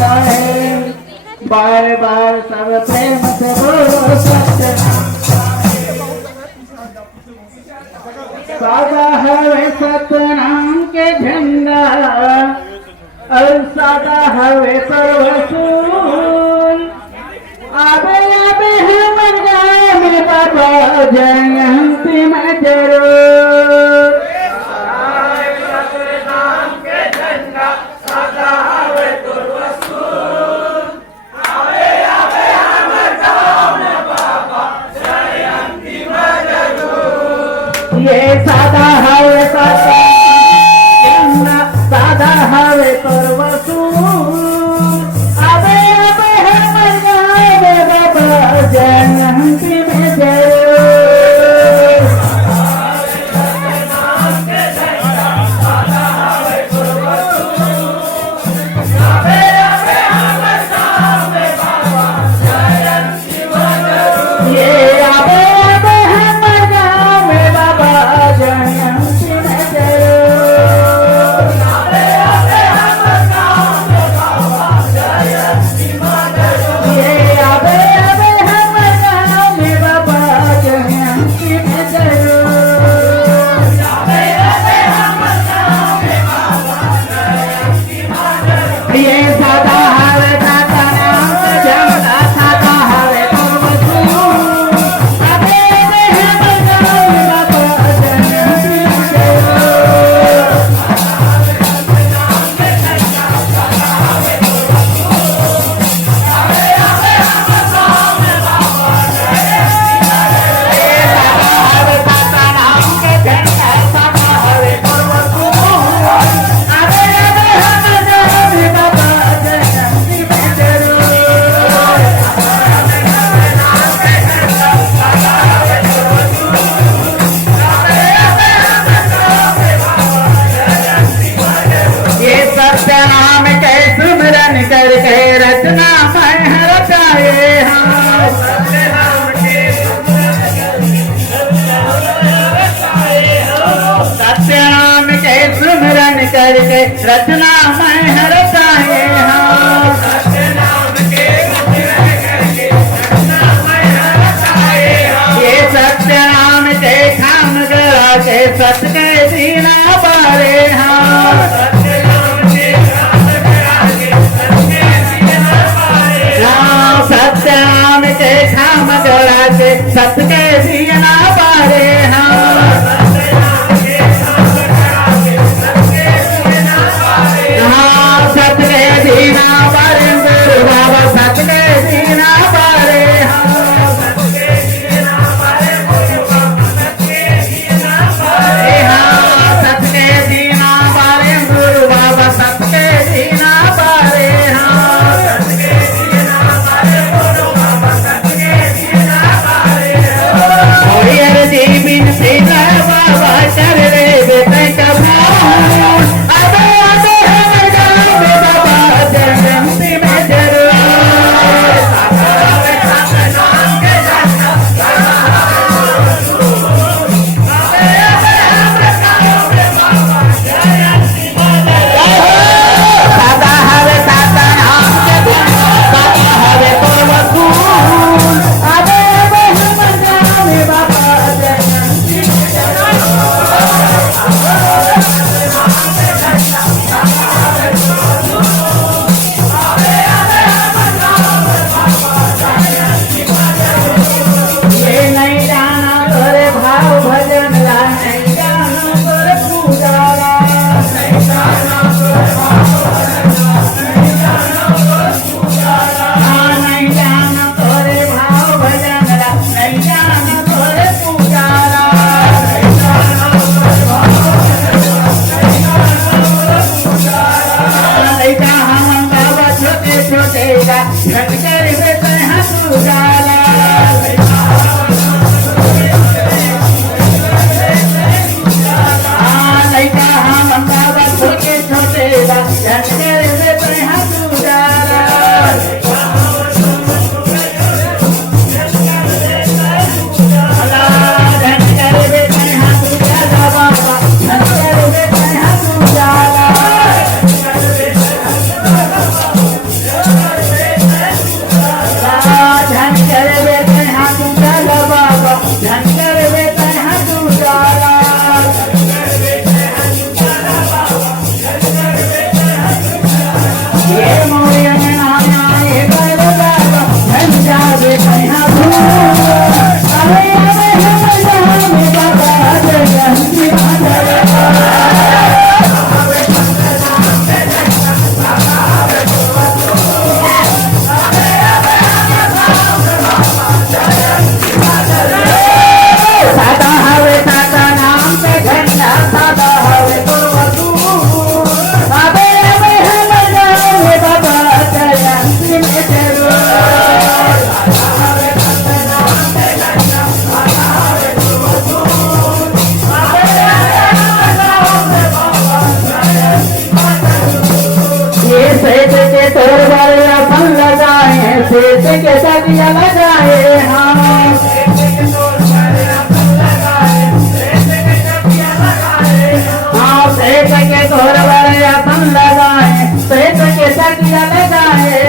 है। बार बार सब प्रेम से बोलो सत्यनाम। सादा हवे सतनाम के झंडा और सादा हवे सर्वसूल। आबे आबे हमर गाँव में बाबा जयंती में जरूर। सतनाम के झंडा सादा हवे सर्वसूल। आवे आवे हमर गाँव में बाबा जयंती में जरूर। ये सादा हवे सतना सादा हवे सर्वसूल। आबे आबे हमर गाँव में बाबा जयंती में जरूर। सतनाम के झंडा सादा हवे सर्वसूल। आवे आवे हमर गाँव में बाबा जयंती में जरूर। ये आबे आबे हमर गाँव में बाबा जयंती में जरूर। आवे आवे हमर गाँव में बाबा जयंती में जरूर। ये आबे आबे हमर गाँव में बाबा जयंती में जरूर। आवे आवे हमर गाँव में बाबा जयंती में जरूर। ये सादा हवे सतनाम के झंडा सादा हवे सर्वसूल। आबे आबे हमर गाँव में बाबा जयंती में जरूर। हवे सतनाम के झंडा सादा हवे सर्वसूल। आबे आबे हमर गाँव में बाबा जयंती में जरूर। ये सत्यनाम के सुमिरन करके रचना मैं रचाए हाँ। सत्यनाम के सुमिरन करके रचना मैं रचाए हाँ। ये सत्यनाम के खाम गला के सत के दीना पारे हाँ। राम सत्यनाम के खाम गला के सत के दीना पारे हाँ। हाँ सत के दीना पारे गुरु बाबा सत के दीना पारे हाँ। सत के दीना पारे गुरु बाबा सत के दीना पारे हाँ। कोई अर्जी बिनती न बाबा कर रे बेटे कबूल। आबे आबे हमर गाँव में बाबा जयंती में जरूर। सादा हवे सतनाम के झंडा सादा हवे सर्वसूल। आबे आबे हमर गाँव में बाबा जयंती में जरूर। ये नहीं जाना तोरे भाव भजन ला नहीं जाना तोरे पूजा ला। हाँ नहीं जाना तोरे भाव भजन ला नहीं जाना तोरे पूजा ला। लइका हम बाबा छोटे छोटे गा घट कर बेटे हाथ उजाला। हाँ लइका हम बाबा छोटे छोटे गा घट कर बेटे हाथ उजाला। घट कर बेटे हाथ उजाला बाबा घट कर बेटे हाथ उजाला। ये मोरिया नाम आए कर बाबा धन जावे कन्हा भूल अरे अरे हम जावे बाबा जयंती माधव सादा हवे सादा नाम पे झंडा सादा हवे गुरु सादे हवे हम जावे बाबा जयंती में जरूर ये सेठ के तोर वाले अपन लगाए सेठ के सदिया लगाए हाँ सेठ के तोर वाले अपन लगाए सेठ के सदिया लगाए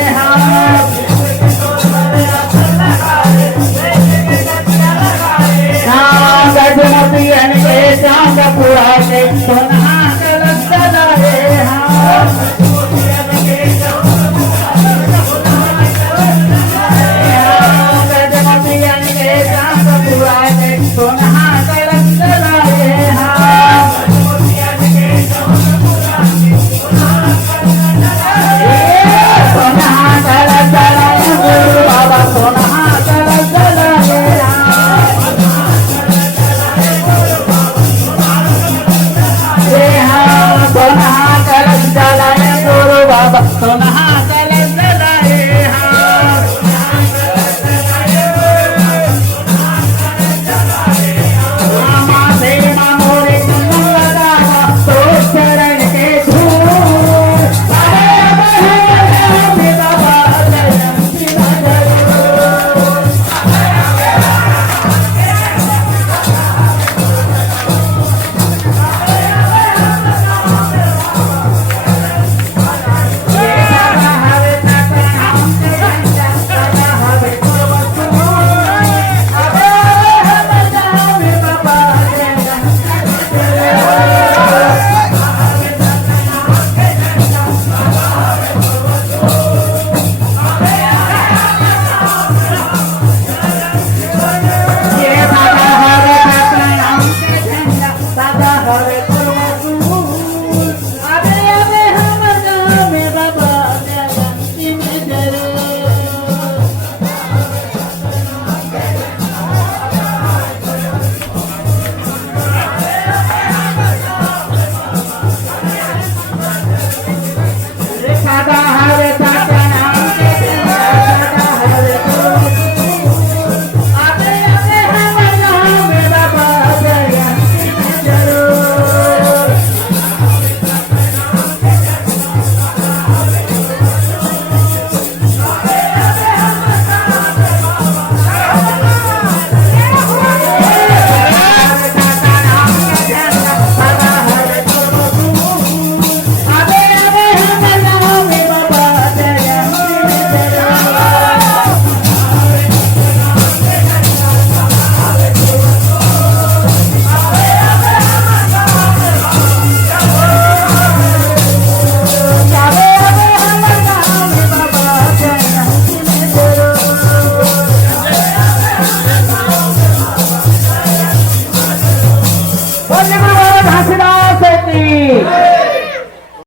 हाँ गजमतियन के चांद पूरा के सोना कलश लगाए हाँ गजमतियन के चांद पूरा के सोना कलश लगाए हाँ सोना कलश लगाए गुरु बाबा सोना कलश लगाए सोना कलश जलाए गुरु बाबा सोना कलश जलाए माथे मोरे चंदन लगावा तो चरण के धूल बाबा जयंती घासीदास की